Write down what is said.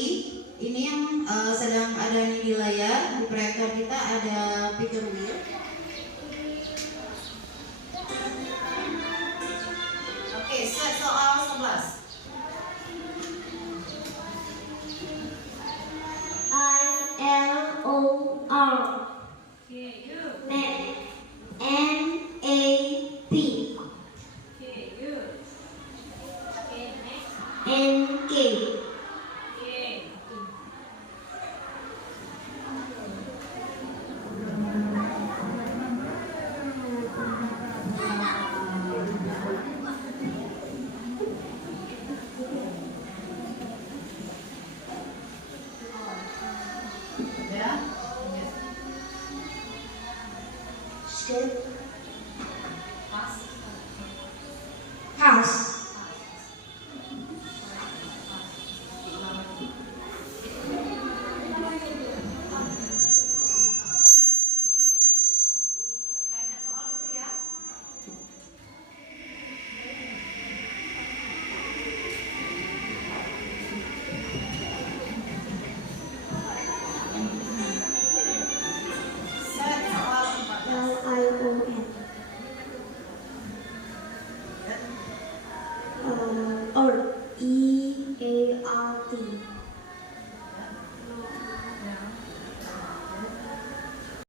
lagi. Ini yang sedang ada di layar di proyektor kita ada picture wheel. Oke, set soal 11. ILOR. Okay, you. Net.